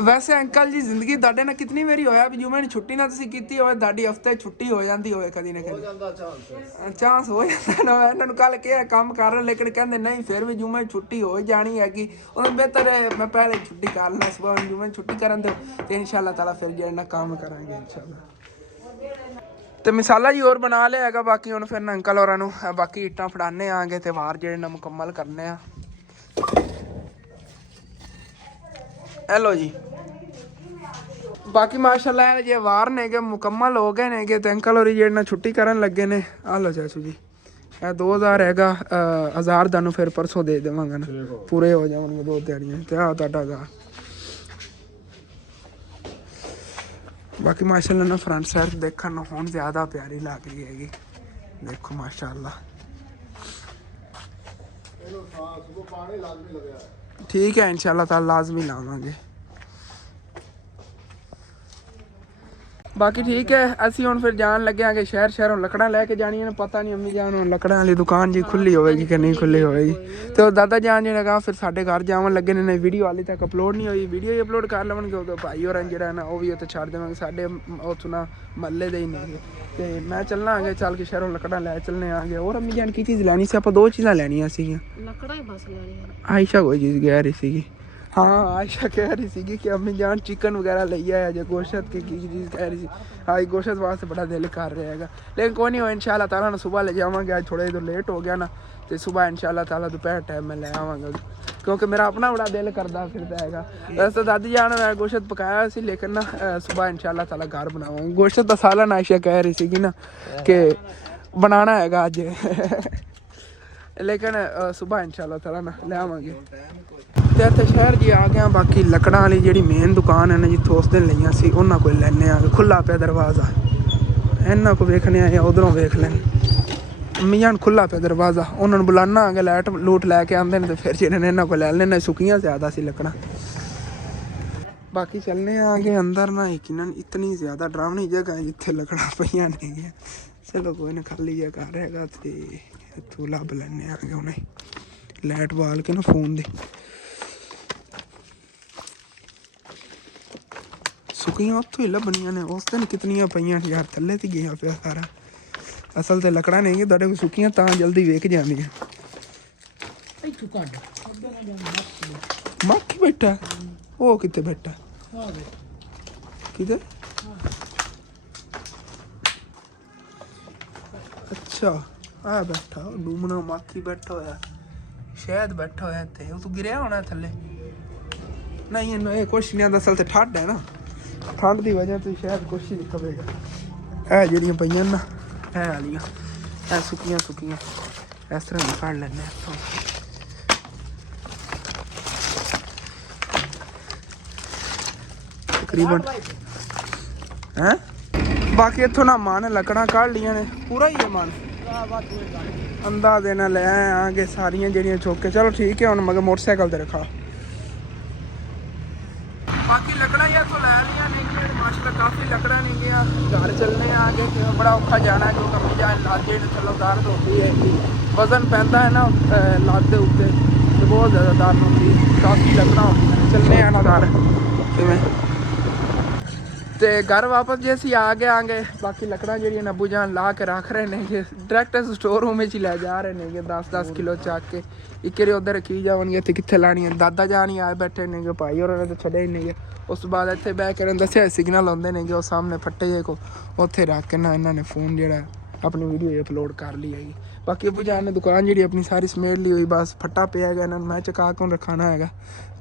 ਵੈਸੇ ਅੰਕਲ ਜੀ ਜ਼ਿੰਦਗੀ ਤੁਹਾਡੇ ਨਾਲ ਕਿਤਨੀ ਵਾਰੀ ਹੋਇਆ ਵੀ ਜੁਮੇ ਨੂੰ ਛੁੱਟੀ ਨਾ ਤੁਸੀਂ ਕੀਤੀ ਹੋਵੇ, ਤੁਹਾਡੀ ਹਫਤੇ ਛੁੱਟੀ ਹੋ ਜਾਂਦੀ ਹੋਵੇ ਕਦੀ ਨਾ ਕਦੀ? ਚਾਂਸ ਹੋ ਜਾਂਦਾ ਨਾ। ਇਹਨਾਂ ਨੂੰ ਕੱਲ ਕਿਹਾ ਕੰਮ ਕਰ ਰਹੇ, ਲੇਕਿਨ ਕਹਿੰਦੇ ਨਹੀਂ ਫਿਰ ਵੀ ਜੁਮੇ ਛੁੱਟੀ ਹੋ ਜਾਣੀ ਹੈਗੀ। ਉਹਨਾਂ ਬਿਹਤਰ ਮੈਂ ਪਹਿਲੇ ਛੁੱਟੀ ਕਰ ਲੈਣਾ, ਸੁਬਾਹ ਜੁਮੇ ਛੁੱਟੀ ਕਰਨ ਦਿਓ ਤੇ ਇਨਸ਼ਾਅੱਲਾ ਤਾਲਾ ਫਿਰ ਜਿਹੜਾ ਨਾ ਕੰਮ ਕਰਾਂਗੇ ਇਨਸ਼ਾਅੱਲਾ। ਤੇ ਮਸਾਲਾ ਜੀ ਹੋਰ ਬਣਾ ਲਿਆ ਹੈਗਾ। ਬਾਕੀ ਹੁਣ ਫਿਰ ਨਾ ਅੰਕਲ ਹੋਰਾਂ ਨੂੰ ਬਾਕੀ ਇੱਟਾਂ ਫੜਾਣੇ ਆਂਗੇ ਤੇ ਵਾਰ ਜਿਹੜੇ ਨਾ ਮੁਕੰਮਲ ਕਰਨੇ ਆ। ਹੈਲੋ ਜੀ, ਬਾਕੀ ਮਾਸ਼ਾਅੱਲਾ ਜੇ ਵਾਰ ਨੇਗੇ ਮੁਕੰਮਲ ਹੋ ਗਏ ਨੇਗੇ ਤੇ ਅੰਕਲ ਹੋਰੀ ਜਿਹੜੇ ਨਾਲ ਛੁੱਟੀ ਕਰਨ ਲੱਗੇ ਨੇ। ਆ ਲਓ ਚਾਚੂ ਜੀ, ਇਹ 2000 ਹੈਗਾ, 1000 ਤੁਹਾਨੂੰ ਫਿਰ ਪਰਸੋਂ ਦੇ ਦੇਵਾਂਗਾ ਨਾ, ਪੂਰੇ ਹੋ ਜਾਣਗੇ 2 ਦਿਹਾੜੀਆਂ ਤੇ ਆ ਤੁਹਾਡਾ 1000। ਬਾਕੀ ਮਾਸ਼ਾਅੱਲਾ ਨਾ ਫਰੰਟ ਸਾਈਡ ਦੇਖਣ ਨੂੰ ਹੁਣ ਜ਼ਿਆਦਾ ਪਿਆਰੀ ਲੱਗ ਰਹੀ ਹੈਗੀ, ਦੇਖੋ ਮਾਸ਼ਾਅੱਲਾ। ਠੀਕ ਹੈ ਇਨਸ਼ਾਅੱਲਾ ਤਾਂ ਲਾਜ਼ਮੀ ਲਾਵਾਂਗੇ। ਬਾਕੀ ਠੀਕ ਹੈ, ਅਸੀਂ ਹੁਣ ਫਿਰ ਜਾਣ ਲੱਗੇ ਆਂਗੇ ਸ਼ਹਿਰੋਂ ਲੱਕੜਾਂ ਲੈ ਕੇ ਜਾਣੀਆਂ ਨੇ। ਪਤਾ ਨਹੀਂ ਅੰਮੀ ਜਾਨ ਹੁਣ ਲੱਕੜਾਂ ਵਾਲੀ ਦੁਕਾਨ ਜੀ ਖੁੱਲੀ ਹੋਵੇਗੀ ਕਿ ਨਹੀਂ ਖੁੱਲੀ ਹੋਵੇਗੀ। ਤੇ ਉਹ ਦਾਦਾ ਜਾਨ ਜਿਹੜਾ ਫਿਰ ਸਾਡੇ ਘਰ ਜਾਵਣ ਲੱਗੇ ਨੇ, ਵੀਡੀਓ ਹਾਲੇ ਤੱਕ ਅਪਲੋਡ ਨਹੀਂ ਹੋਈ, ਵੀਡੀਓ ਹੀ ਅਪਲੋਡ ਕਰ ਲਵਣਗੇ। ਉਦੋਂ ਭਾਈ ਹੋਰਾਂ ਜਿਹੜਾ ਨਾ ਉਹ ਵੀ ਉੱਥੇ ਛੱਡ ਦੇਵਾਂਗੇ, ਸਾਡੇ ਉੱਥੋਂ ਨਾ ਮਹੱਲੇ ਦੇ ਹੀ ਨੇ। ਤੇ ਮੈਂ ਚੱਲਣਾ ਆਗੇ, ਚੱਲ ਕੇ ਸ਼ਹਿਰੋਂ ਲੱਕੜਾਂ ਲੈ ਚੱਲਣੇ ਆਗੇ। ਹੋਰ ਅੰਮੀ ਜਾਨ ਕੀ ਚੀਜ਼ ਲੈਣੀ ਸੀ? ਆਪਾਂ 2 ਚੀਜ਼ਾਂ ਲੈਣੀਆਂ ਸੀਗੀਆਂ। ਲੱਕੜਾਂ ਹੀ ਬਸ ਲੈਣੀਆਂ। ਆਇਸ਼ਾ ਕੋਈ ਚੀਜ਼ ਕਹਿ ਰਹੀ ਸੀਗੀ, हाँ आयशा कह रही थी कि अम्मी जान चिकन वगैरह ले आया जो गोश्त की चीज़ कह रही थी। हाँ गोश्त वास्ते बड़ा दिल कर रहा है, लेकिन कोई नहीं हो इंशाल्लाह ताला ना सुबह ले जावांगे। आज थोड़ा इधर लेट हो गया ना, तो सुबह इंशाल्लाह ताला दोपहर टाइम में ले आवांगा, क्योंकि मेरा अपना बड़ा दिल करता फिरता है। वैसे दादी जान मैं गोश्त पकाया सी, लेकिन ना सुबह इंशाल्लाह ताला घर बनावांगे। गोश्त का सालन आयशा कह रही थी ना कि बनाना है अज लेकिन सुबह इंशाल्लाह ताला ना ले आवांगे। ਤੇ ਇੱਥੇ ਸ਼ਹਿਰ ਜੀ ਆ ਗਿਆ। ਬਾਕੀ ਲੱਕੜਾਂ ਵਾਲੀ ਜਿਹੜੀ ਮੇਨ ਦੁਕਾਨ ਹੈ ਨਾ ਜਿੱਥੋਂ ਉਸ ਦਿਨ ਲਈਆਂ ਸੀ ਉਹਨਾਂ ਕੋਲ ਲੈਣੇ ਆ। ਖੁੱਲਾ ਪਿਆ ਦਰਵਾਜ਼ਾ, ਇਹਨਾਂ ਕੋ ਵੇਖਣੇ ਆ ਜਾਂ ਉਧਰੋਂ ਵੇਖ ਲੈਣ। ਮੀਆਂ ਖੁੱਲਾ ਪਿਆ ਦਰਵਾਜ਼ਾ, ਉਹਨਾਂ ਨੂੰ ਬੁਲਾਣਾ ਆ ਕੇ ਲਾਈਟ ਲੂਟ ਲੈ ਕੇ ਆਉਂਦੇ ਨੇ ਤੇ ਫਿਰ ਜਿਹੜੇ ਨੇ ਇਹਨਾਂ ਕੋਲ ਲੈ ਲੈਣੇ। ਸੁੱਕੀਆਂ ਜ਼ਿਆਦਾ ਸੀ ਲੱਕੜਾਂ। ਬਾਕੀ ਚੱਲਨੇ ਆਗੇ ਅੰਦਰ ਨਾ, ਯਕੀਨਨ ਇਤਨੀ ਜ਼ਿਆਦਾ ਡਰਾਵਨੀ ਜਗ੍ਹਾ ਹੈ ਜਿੱਥੇ ਲੱਕੜਾਂ ਪਈਆਂ ਨੇ। ਚਲੋ ਕੋਈ ਨਾ, ਖਾਲੀ ਜਿਹਾ ਘਰ ਹੈਗਾ ਤੇ ਇੱਥੋਂ ਲੱਭ ਲੈਣੇ ਆਗੇ ਹੁਣੇ ਲਾਈਟ ਬਾਲ ਕੇ ਨਾ ਫੋਨ ਦੀ। ਸੁੱਕੀਆਂ ਉੱਥੋਂ ਹੀ ਲੱਭਣੀਆਂ ਨੇ, ਉਸ ਦਿਨ ਕਿਤਨੀਆਂ ਪਈਆਂ ਯਾਰ, ਥੱਲੇ ਤੇ ਗਿਆ ਪਿਆ ਸਾਰਾ। ਅਸਲ ਤੇ ਲੱਕੜਾਂ ਨਹੀਂ ਤੁਹਾਡੇ ਕੋਲ ਸੁੱਕੀਆਂ ਤਾਂ ਜਲਦੀ ਵੇਖ ਜਾਂਦੀਆਂ। ਮੱਖੀ ਬੈਠਾ, ਉਹ ਕਿੱਥੇ ਬੈਠਾ? ਕਿਤੇ? ਅੱਛਾ ਆ ਬੈਠਾ ਡੂਮਣਾ ਮੱਖੀ ਬੈਠਾ ਹੋਇਆ, ਸ਼ਾਇਦ ਬੈਠਾ ਹੋਇਆ ਇੱਥੇ। ਉਹ ਤੂੰ ਗਿਰਿਆ ਹੋਣਾ ਥੱਲੇ। ਨਹੀਂ ਇਹਨੂੰ ਇਹ ਕੁਛ ਨਹੀਂ ਆਉਂਦਾ, ਅਸਲ ਤੇ ਠੰਡ ਹੈ ਨਾ, ਠੰਡ ਦੀ ਵਜ੍ਹਾ ਤੋਂ ਸ਼ਾਇਦ ਕੁਛ ਹੀ ਨਹੀਂ ਕਵੇਗਾ। ਇਹ ਜਿਹੜੀਆਂ ਪਈਆਂ ਨਾ ਇਹ ਵਾਲੀਆਂ, ਇਹ ਸੁੱਕੀਆਂ ਇਸ ਤਰ੍ਹਾਂ ਦੀ ਕੱਢ ਲੈਂਦੇ ਇੱਥੋਂ। ਤਕਰੀਬਨ ਹੈਂ। ਬਾਕੀ ਇੱਥੋਂ ਨਾ ਮਨ ਲੱਕੜਾਂ ਕੱਢ ਲੀਆਂ ਨੇ, ਪੂਰਾ ਹੀ ਹੈ ਮਨ। ਅੰਦਾਜ਼ੇ ਨਾਲ ਲੈ ਆਏ ਆਗੇ ਸਾਰੀਆਂ ਜਿਹੜੀਆਂ ਚੁੱਕ ਕੇ। ਚਲੋ ਠੀਕ ਹੈ, ਹੁਣ ਮਗਰ ਮੋਟਰਸਾਈਕਲ ਤੇ ਰੱਖਾ। ਚੱਲਨੇ ਆ ਅੱਗੇ ਕਿ ਬੜਾ ਔਖਾ ਜਾਣਾ ਕਿਉਂਕਿ ਅੱਬੂ ਜਾਨ ਲਾਜੇ ਨੂੰ ਥੱਲੋਂ ਦਰਦ ਹੁੰਦੀ ਹੈ ਵਜ਼ਨ ਪੈਂਦਾ ਹੈ ਨਾ ਲੱਤ ਦੇ ਉੱਤੇ ਤੇ ਬਹੁਤ ਜ਼ਿਆਦਾ ਦਰਦ ਹੁੰਦੀ ਹੈ ਕਾਫੀ ਲੱਗਣਾ ਹੁੰਦੀਆਂ ਨੇ ਚੱਲਨੇ ਆ ਨਾ ਘਰ ਕਿਵੇਂ ਤੇ ਘਰ ਵਾਪਸ ਜੇ ਅਸੀਂ ਆ ਗਏ ਆਂਗੇ ਬਾਕੀ ਲੱਕੜਾਂ ਜਿਹੜੀਆਂ ਅੱਬੂ ਜਾਨ ਲਾ ਕੇ ਰੱਖ ਰਹੇ ਨੇ ਕਿ ਡਾਇਰੈਕਟ ਸਟੋਰ ਰੂਮ ਵਿੱਚ ਹੀ ਲੈ ਜਾ ਰਹੇ ਨੇ 10-10 ਕਿਲੋ ਚੱਕ ਕੇ ਇੱਕ ਵਾਰੀ ਉੱਧਰ ਰੱਖੀ ਜਾਵਣਗੇ ਤੇ ਕਿੱਥੇ ਲਾਣੀਆਂ ਦਾਦਾ ਜਾਨ ਹੀ ਆਏ ਬੈਠੇ ਨੇਗੇ ਭਾਈ ਉਹਨਾਂ ਨੇ ਤਾਂ ਛੱਡਿਆ ਹੀ ਨਹੀਂ ਉਸ ਤੋਂ ਬਾਅਦ ਇੱਥੇ ਬਹਿ ਕੇ ਦੱਸਿਆ ਸਿਗਨਲ ਆਉਂਦੇ ਨੇਗੇ ਉਹ ਸਾਹਮਣੇ ਫੱਟੇ ਜੇ ਕੋ ਉੱਥੇ ਰੱਖ ਕੇ ਨਾ ਇਹਨਾਂ ਨੇ ਫੋਨ ਜਿਹੜਾ ਆਪਣੀ ਵੀਡੀਓ ਅਪਲੋਡ ਕਰ ਲਈ ਹੈਗੀ ਬਾਕੀ ਅੱਬੂ ਜਾਨ ਨੇ ਦੁਕਾਨ ਜਿਹੜੀ ਆਪਣੀ ਸਾਰੀ ਸਮੇਟ ਲਈ ਹੋਈ ਬਸ ਫੱਟਾ ਪਿਆ ਹੈਗਾ ਇਹਨਾਂ ਨੂੰ ਮੈਂ ਚਕਾ ਕੇ ਰਖਾਣਾ ਹੈਗਾ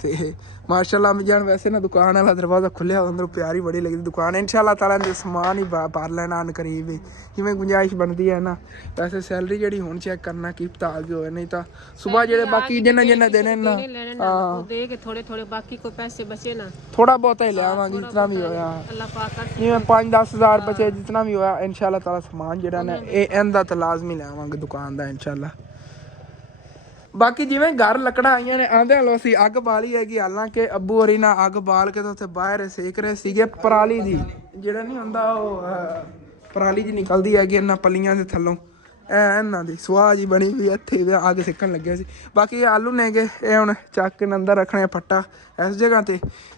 ਤੇ ਮਾਸ਼ਾਅੱਲਾ ਅੱਬੂ ਜਾਨ ਵੈਸੇ ਨਾ ਦੁਕਾਨ ਵਾਲਾ ਦਰਵਾਜ਼ਾ ਖੁੱਲਿਆ ਅੰਦਰੋਂ ਪਿਆਰੀ ਬੜੀ ਲੱਗਦੀ ਦੁਕਾਨ ਇੰਸ਼ਾਅੱਲਾ ਤਾਲਾ ਦੇ ਸਮਾਨ ਹੀ ਭਰ ਲੈਣਾ ਅਨ ਕਰੀਬ ਜਿਵੇਂ ਗੁੰਜਾਇਸ਼ ਬਣਦੀ ਹੈ ਨਾ ਵੈਸੇ ਸੈਲਰੀ ਜਿਹੜੀ ਹੁਣ ਚੈੱਕ ਕਰਨਾ ਕੀ ਪਤਾ ਆ ਗਈ ਹੋਵੇ ਨਹੀਂ ਤਾਂ ਸਵੇਰ ਜਿਹੜੇ ਬਾਕੀ ਜਿੰਨਾ ਦੇਣੇ ਨਾ ਉਹ ਦੇ ਕੇ ਥੋੜੇ ਬਾਕੀ ਕੋਈ ਪੈਸੇ ਬਚੇ ਨਾ ਥੋੜਾ ਬਹੁਤਾ ਹੀ ਲਿਆਵਾਂਗੇ ਜਿੰਨਾ ਵੀ ਹੋਇਆ ਅੱਲਾਹ ਪਾਕ ਜਿਵੇਂ 5-10 ਹਜ਼ਾਰ ਬਚੇ ਜਿੰਨਾ ਵੀ ਹੋਇਆ ਇੰਸ਼ਾਅੱਲਾ ਤਾਲਾ ਸਮਾਨ ਜਿਹੜਾ ਨਾ ਇਹ ਇਹਦਾ ਤਾਂ ਲਾਜ਼ਮੀ ਲਿਆਵਾਂਗੇ ਦੁਕਾਨ ਦਾ ਇੰਸ਼ਾਅੱਲਾ ਬਾਕੀ ਜਿਵੇਂ ਘਰ ਲੱਕੜਾਂ ਆਈਆਂ ਨੇ ਆਂਦੇ ਹਲੋ ਅਸੀਂ ਅੱਗ ਬਾਲੀ ਹੈਗੀ ਹਾਲਾਂਕਿ ਅੱਬੂ ਹੋਰੀ ਨਾਲ ਅੱਗ ਬਾਲ ਕੇ ਤਾਂ ਉੱਥੇ ਬਾਹਰ ਸੇਕ ਰਹੇ ਸੀਗੇ ਪਰਾਲੀ ਦੀ ਜਿਹੜਾ ਨਹੀਂ ਹੁੰਦਾ ਉਹ ਪਰਾਲੀ ਜੀ ਨਿਕਲਦੀ ਹੈਗੀ ਇਹਨਾਂ ਪੱਲੀਆਂ ਦੇ ਥੱਲੋਂ ਇਹਨਾਂ ਦੀ ਸੁਆਹ ਜੀ ਬਣੀ ਵੀ ਇੱਥੇ ਅੱਗ ਸੇਕਣ ਲੱਗਿਆ ਸੀ ਬਾਕੀ ਆਲੂ ਨੇਗੇ ਇਹ ਹੁਣ ਚੱਕ ਕੇ ਅੰਦਰ ਰੱਖਣੇ ਫੱਟਾ ਇਸ ਜਗ੍ਹਾ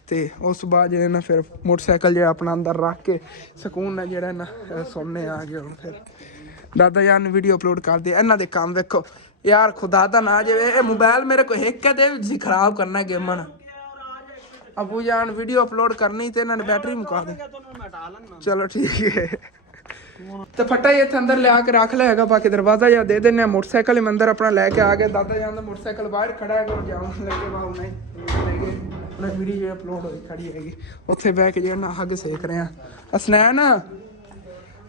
ਤੇ ਉਸ ਤੋਂ ਬਾਅਦ ਜਿਹੜੇ ਨਾ ਫਿਰ ਮੋਟਰਸਾਈਕਲ ਜਿਹੜਾ ਆਪਣਾ ਅੰਦਰ ਰੱਖ ਕੇ ਸਕੂਨ ਨਾਲ ਜਿਹੜਾ ਨਾ ਸੁਣਨੇ ਆ ਗਏ ਹੁਣ ਫਿਰ ਦਾਦਾ ਜਾਨ ਨੂੰ ਵੀਡੀਓ ਅਪਲੋਡ ਕਰਦੇ ਇਹਨਾਂ ਦੇ ਕੰਮ ਵੇਖੋ ਯਾਰ ਖੁਦਾ ਦਾ ਨਾ ਜਾਵੇ ਇਹ ਮੋਬਾਈਲ ਮੇਰੇ ਕੋਲ ਹਿੱਕ ਕੇ ਦੇ ਤੁਸੀਂ ਖਰਾਬ ਕਰਨਾ ਗੇਮਾਂ ਅੱਬੂ ਜਾਨ ਵੀਡੀਓ ਅਪਲੋਡ ਕਰਨੀ ਤੇ ਇਹਨਾਂ ਨੇ ਬੈਟਰੀ ਮੁਕਾ ਦੇ ਚਲੋ ਠੀਕ ਹੈ ਤੇ ਫੱਟਾ ਹੀ ਇੱਥੇ ਅੰਦਰ ਲਿਆ ਕੇ ਰੱਖ ਲਿਆ ਹੈਗਾ ਬਾਕੀ ਦਰਵਾਜ਼ਾ ਜਾਂ ਦੇ ਦਿੰਨੇ ਮੋਟਰਸਾਈਕਲ ਹੀ ਅੰਦਰ ਆਪਣਾ ਲੈ ਕੇ ਆ ਗਏ ਦਾਦਾ ਜਾਨ ਦਾ ਮੋਟਰਸਾਈਕਲ ਬਾਹਰ ਖੜਾ ਹੈਗਾ ਉਹ ਜਾਣ ਲੱਗੇ ਬਾਹੂ ਨਹੀਂ ਉਹਨਾਂ ਵੀਡੀਓ ਅਪਲੋਡ ਹੋਈ ਖੜੀ ਹੈਗੀ ਉੱਥੇ ਬਹਿ ਕੇ ਜਿਹੜਾ ਅੱਗ ਸੇਕ ਰਹੇ ਆ ਅਸਨੈਨ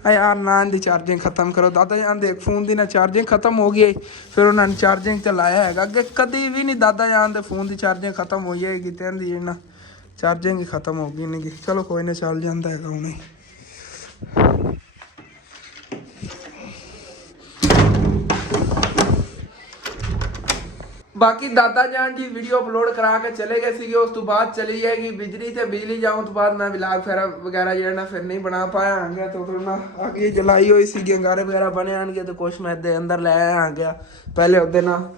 ਯਾਰ ਨਾ ਦੀ ਚਾਰਜਿੰਗ ਖਤਮ ਕਰੋ ਦਾਦਾ ਜਾਨ ਦੇ ਫੋਨ ਦੀ ਨਾ ਚਾਰਜਿੰਗ ਖਤਮ ਹੋ ਗਈ ਫਿਰ ਉਹਨਾਂ ਨੇ ਚਾਰਜਿੰਗ ਤੇ ਲਾਇਆ ਹੈਗਾ ਅੱਗੇ ਕਦੀ ਵੀ ਨਹੀਂ ਦਾਦਾ ਜਾਨ ਦੇ ਫੋਨ ਦੀ ਚਾਰਜਿੰਗ ਖਤਮ ਹੋਈ ਹੈਗੀ ਤੇ ਇਹਦੀ ਇਹਨਾਂ ਚਾਰਜਿੰਗ ਹੀ ਖਤਮ ਹੋ ਗਈ ਨਹੀਂ ਚਲੋ ਕੋਈ ਨਾ ਚੱਲ ਜਾਂਦਾ ਹੈਗਾ ਹੁਣੇ ਬਾਕੀ ਦਾਦਾ ਜਾਨ ਜੀ ਵੀਡੀਓ ਅਪਲੋਡ ਕਰਾ ਕੇ ਚਲੇ ਗਏ ਸੀਗੇ ਉਸ ਤੋਂ ਬਾਅਦ ਚਲੀ ਜਾਏਗੀ ਬਿਜਲੀ ਤੇ ਬਿਜਲੀ ਜਾਉਣ ਤੋਂ ਬਾਅਦ ਮੈਂ ਵਲੌਗ ਵਗੈਰਾ ਜਿਹੜਾ ਨਾ ਫਿਰ ਨਹੀਂ ਬਣਾ ਪਾਇਆ ਆਂਗਾ ਤੇ ਉਧਰ ਨਾ ਅੱਗੇ ਜਲਾਈ ਹੋਈ ਸੀਗੀ ਅੰਗਾਰੇ ਵਗੈਰਾ ਬਣੇ ਆਣਗੇ ਤੇ ਕੁਛ ਮੈਂ ਦੇ ਅੰਦਰ ਲੈ ਆ ਗਿਆ ਪਹਿਲੇ ਉਹਦੇ ਨਾਲ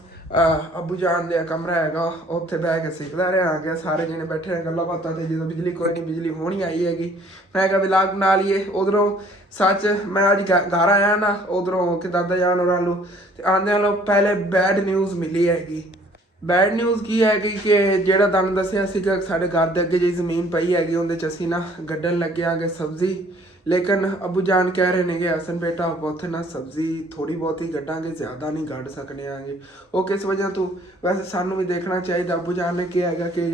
ਅੱਬੂ ਜਾਨ ਦੇ ਕਮਰਾ ਹੈਗਾ ਉੱਥੇ ਬਹਿ ਕੇ ਸਿੱਖਦਾ ਰਿਹਾ ਆ ਗਿਆ ਸਾਰੇ ਜਣੇ ਬੈਠੇ ਨੇ ਗੱਲਾਂ ਬਾਤਾਂ ਤੇ ਜਦੋਂ ਬਿਜਲੀ ਕੋਈ ਨਹੀਂ ਬਿਜਲੀ ਹੋਣੀ ਆਈ ਹੈਗੀ ਮੈਂ ਕਿਹਾ ਵਲੌਗ ਬਣਾ ਲਈਏ ਉਧਰੋਂ ਸੱਚ ਮੈਂ ਅੱਜ ਘਰ ਆਇਆ ਨਾ ਉਧਰੋਂ ਕਿ ਦਾਦਾ ਜਾਨ ਹੋਰਾਂ ਨੂੰ ਤੇ ਆਂਦਿਆਂ ਨੂੰ ਪਹਿਲੇ ਬੈਡ ਨਿਊਜ਼ ਮਿਲੀ ਹੈਗੀ ਬੈਡ ਨਿਊਜ਼ ਕੀ ਹੈਗੀ ਕਿ ਜਿਹੜਾ ਤੁਹਾਨੂੰ ਦੱਸਿਆ ਸੀਗਾ ਸਾਡੇ ਘਰ ਦੇ ਅੱਗੇ ਜਿਹੜੀ ਜ਼ਮੀਨ ਪਈ ਹੈਗੀ ਉਹਦੇ 'ਚ ਅਸੀਂ ਨਾ ਗੱਡਣ ਲੱਗਿਆਂਗੇ ਸਬਜ਼ੀ ਲੇਕਿਨ ਅੱਬੂ ਜਾਨ ਕਹਿ ਰਹੇ ਨੇਗੇ ਹਸਨ ਬੇਟਾ ਉੱਥੇ ਨਾ ਸਬਜ਼ੀ ਥੋੜੀ ਬਹੁਤੀ ਗੱਡਾਂਗੇ ਜ਼ਿਆਦਾ ਨਹੀਂ ਗੱਡ ਸਕਨੇ ਆਂਗੇ ਉਹ ਕਿਸ ਵਜ੍ਹਾ ਤੋਂ ਵੈਸੇ ਸਾਨੂੰ ਵੀ ਦੇਖਣਾ ਚਾਹੀਦਾ ਅੱਬੂ ਜਾਨ ਨੇ ਕਿਹਾ ਹੈਗਾ ਕਿ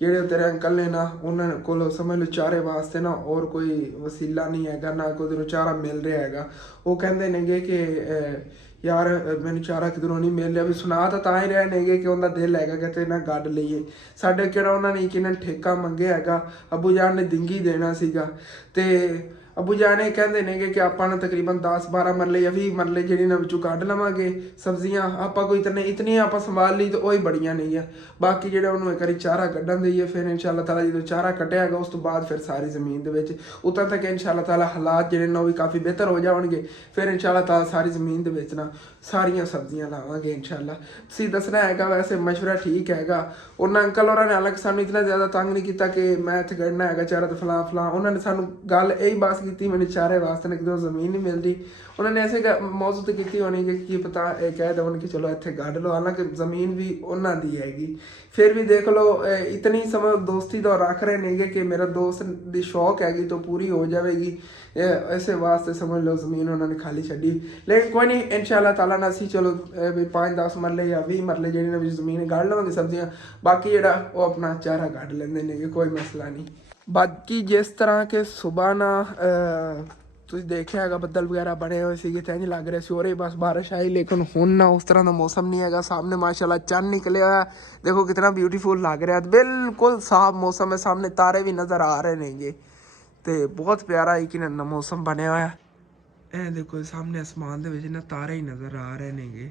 ਜਿਹੜੇ ਤੇਰੇ ਅੰਕਲ ਨੇ ਨਾ ਉਹਨਾਂ ਕੋਲ ਸਮਝ ਲਓ ਚਾਰੇ ਵਾਸਤੇ ਨਾ ਹੋਰ ਕੋਈ ਵਸੀਲਾ ਨਹੀਂ ਹੈਗਾ ਨਾ ਕੋਈ ਨੂੰ ਚਾਰਾ ਮਿਲ ਰਿਹਾ ਹੈਗਾ ਉਹ ਕਹਿੰਦੇ ਨੇਗੇ ਕਿ ਯਾਰ ਮੈਨੂੰ ਚਾਰਾ ਕਿਧਰੋਂ ਨਹੀਂ ਮਿਲ ਰਿਹਾ ਵੀ ਸੁਣਾ ਤਾਂ ਹੀ ਰਹੇ ਨੇਗੇ ਕਿ ਉਹਦਾ ਦਿਲ ਹੈਗਾ ਕਿ ਤੇ ਨਾ ਗੱਡ ਲਈਏ ਸਾਡੇ ਕਿਹੜਾ ਉਹਨਾਂ ਨੇ ਕਿਨਾਂ ਠੇਕਾ ਮੰਗਿਆ ਹੈਗਾ ਅੱਬੂ ਜਾਨ ਨੇ ਦਿੰਗੀ ਦੇਣਾ ਸੀਗਾ ਤੇ ਅੱਬੂ ਜਾਨ ਇਹ ਕਹਿੰਦੇ ਨੇਗੇ ਕਿ ਆਪਾਂ ਨੂੰ ਤਕਰੀਬਨ 10-12 ਮਰਲੇ ਜਾਂ 20 ਮਰਲੇ ਜਿਹੜੀ ਨਾ ਵਿੱਚੋਂ ਕੱਢ ਲਵਾਂਗੇ ਸਬਜ਼ੀਆਂ ਆਪਾਂ ਕੋਈ ਇਤਨੀ ਆਪਾਂ ਸੰਭਾਲ ਲਈ ਤਾਂ ਉਹ ਹੀ ਬੜੀਆਂ ਨਹੀਂ ਆ ਬਾਕੀ ਜਿਹੜਾ ਉਹਨੂੰ ਇੱਕ ਵਾਰੀ ਚਾਰਾ ਕੱਢਣ ਦੇਈਏ ਫਿਰ ਇਨਸ਼ਾਅੱਲਾ ਤਾਲਾ ਜਦੋਂ ਚਾਰਾ ਕੱਢਿਆਗਾ ਉਸ ਤੋਂ ਬਾਅਦ ਫਿਰ ਸਾਰੀ ਜ਼ਮੀਨ ਦੇ ਵਿੱਚ ਉਦੋਂ ਤੱਕ ਇਨਸ਼ਾਅੱਲਾ ਤਾਲਾ ਹਾਲਾਤ ਜਿਹੜੇ ਨੇ ਉਹ ਵੀ ਕਾਫੀ ਬਿਹਤਰ ਹੋ ਜਾਣਗੇ ਫਿਰ ਇਨਸ਼ਾਅੱਲਾ ਤਾਲਾ ਸਾਰੀ ਜ਼ਮੀਨ ਦੇ ਵਿੱਚ ਨਾ ਸਾਰੀਆਂ ਸਬਜ਼ੀਆਂ ਲਾਵਾਂਗੇ ਇਨਸ਼ਾਅੱਲਾ ਤੁਸੀਂ ਦੱਸਣਾ ਹੈਗਾ ਵੈਸੇ ਮਸ਼ਵਰਾ ਠੀਕ ਹੈਗਾ ਉਹਨਾਂ ਅੰਕਲ ਹੋਰਾਂ ਨੇ ਹਾਲਾਂਕਿ ਸਾਨੂੰ ਇਤਨਾ ਜ਼ਿਆਦਾ ਤੰਗ ਨਹੀਂ ਕੀਤਾ ਕਿ ਮੈਂ ਇੱਥੇ ਕੱਢਣਾ ਹੈਗਾ ਚਾਰਾ ਤੇ ਫਲਾਂ ਉਹਨਾਂ ਨੇ ਸਾਨੂੰ ਗੱਲ ਇਹੀ ਬਸ ਕੀਤੀ ਮੈਨੂੰ ਚਾਰੇ ਵਾਸਤੇ ਨਾ ਕਿਦੋਂ ਜ਼ਮੀਨ ਨਹੀਂ ਮਿਲਦੀ ਉਹਨਾਂ ਨੇ ਐਸੇ ਮੌਜੂ ਤੇ ਕੀਤੀ ਹੋਣੀ ਕਿ ਕੀ ਪਤਾ ਇਹ ਕਹਿ ਦੇਣ ਕਿ ਚਲੋ ਇੱਥੇ ਗੱਡ ਲਓ ਹਾਲਾਂਕਿ ਜ਼ਮੀਨ ਵੀ ਉਹਨਾਂ ਦੀ ਹੈਗੀ ਫਿਰ ਵੀ ਦੇਖ ਲਓ ਇਤਨੀ ਸਮਝ ਦੋਸਤੀ ਦਾ ਰੱਖ ਰਹੇ ਨੇਗੇ ਕਿ ਮੇਰਾ ਦੋਸਤ ਦੀ ਸ਼ੌਕ ਹੈਗੀ ਤਾਂ ਪੂਰੀ ਹੋ ਜਾਵੇਗੀ ਇਸੇ ਵਾਸਤੇ ਸਮਝ ਲਓ ਜ਼ਮੀਨ ਉਹਨਾਂ ਨੇ ਖਾਲੀ ਛੱਡੀ ਲੇਕਿਨ ਕੋਈ ਨਹੀਂ ਇਨਸ਼ਾਅੱਲਾ ਤਾਲਾ ਨਾਲ ਅਸੀਂ ਚਲੋ ਵੀ 5-10 ਮਰਲੇ ਜਾਂ 20 ਮਰਲੇ ਜਿਹੜੀ ਨਾ ਵੀ ਜ਼ਮੀਨ ਕੱਢ ਲਵਾਂਗੇ ਸਬਜ਼ੀਆਂ ਬਾਕੀ ਜਿਹੜਾ ਉਹ ਆਪਣਾ ਚਾਰਾ ਕੱਢ ਲੈਂਦੇ ਨੇਗੇ ਕੋਈ ਮਸਲਾ ਨਹੀਂ ਬਾਕੀ ਜਿਸ ਤਰ੍ਹਾਂ ਕਿ ਸੁਬਾਹ ਨਾ ਤੁਸੀਂ ਦੇਖਿਆ ਹੈਗਾ ਬੱਦਲ ਵਗੈਰਾ ਬਣੇ ਹੋਏ ਸੀਗੇ ਤੇ ਇੰਝ ਲੱਗ ਰਿਹਾ ਸੀ ਉਰੇ ਬਸ ਬਾਰਿਸ਼ ਆਈ ਲੇਕਿਨ ਹੁਣ ਨਾ ਉਸ ਤਰ੍ਹਾਂ ਦਾ ਮੌਸਮ ਨਹੀਂ ਹੈਗਾ ਸਾਹਮਣੇ ਮਾਸ਼ਾਅੱਲਾ ਚੰਨ ਨਿਕਲਿਆ ਹੋਇਆ ਦੇਖੋ ਕਿਤਨਾ ਬਿਊਟੀਫੁਲ ਲੱਗ ਰਿਹਾ ਬਿਲਕੁਲ ਸਾਫ ਮੌਸਮ ਹੈ ਸਾਹਮਣੇ ਤਾਰੇ ਵੀ ਨਜ਼ਰ ਆ ਰਹੇ ਨੇਗੇ ਤੇ ਬਹੁਤ ਪਿਆਰਾ ਯਕੀਨਨ ਮੌਸਮ ਬਣਿਆ ਹੋਇਆ ਇਹ ਦੇਖੋ ਸਾਹਮਣੇ ਅਸਮਾਨ ਦੇ ਵਿੱਚ ਨਾ ਤਾਰੇ ਹੀ ਨਜ਼ਰ ਆ ਰਹੇ ਨੇਗੇ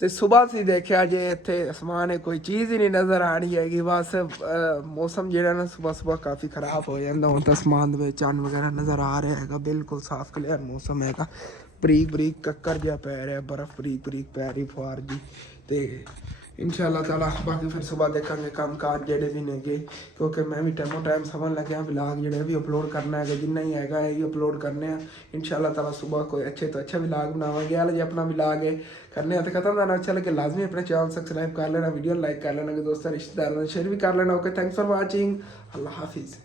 ਤੇ ਸਵੇਰ ਸੀ ਦੇਖਿਆ ਜੇ ਇੱਥੇ ਅਸਮਾਨ ਕੋਈ ਚੀਜ਼ ਹੀ ਨਹੀਂ ਨਜ਼ਰ ਆਣੀ ਹੈਗੀ ਬਸ ਮੌਸਮ ਜਿਹੜਾ ਨਾ ਸਵੇਰ ਕਾਫੀ ਖਰਾਬ ਹੋ ਜਾਂਦਾ ਹੁਣ ਤਾਂ ਅਸਮਾਨ ਦੇ ਵਿੱਚ ਚੰਨ ਵਗੈਰਾ ਨਜ਼ਰ ਆ ਰਿਹਾ ਹੈਗਾ ਬਿਲਕੁਲ ਸਾਫ਼ ਕਲੀਅਰ ਮੌਸਮ ਹੈਗਾ ਬਰੀਕ ਬਰੀਕ ਕੱਕਰ ਜਿਹਾ ਪੈ ਰਿਹਾ ਬਰਫ਼ ਬਰੀਕ ਬਰੀਕ ਪੈ ਰਹੀ ਫੁਆਰ ਜੀ ਤੇ इंशाल्लाह ताला बाकी फिर सुबह देखेंगे काम काज जेडे भी नेगे क्योंकि मैं भी टाइम समझ लगे व्लॉग जेडे भी अपलोड करना है जिन्ना ही हैगा ये अपलोड करने हैं इंशाल्लाह ताला सुबह कोई अच्छे तो अच्छा व्लॉग बनावांगे हाल जी अपना व्लॉग है करने तो खत्म ना अच्छा लगे लाजमी अपने चैनल सब्सक्राइब कर लेना वीडियो लाइक कर लेना दोस्तों रिश्तेदारों शेयर भी कर लेना ओके थैंक्स फॉर वॉचिंग अल्लाह हाफिज़।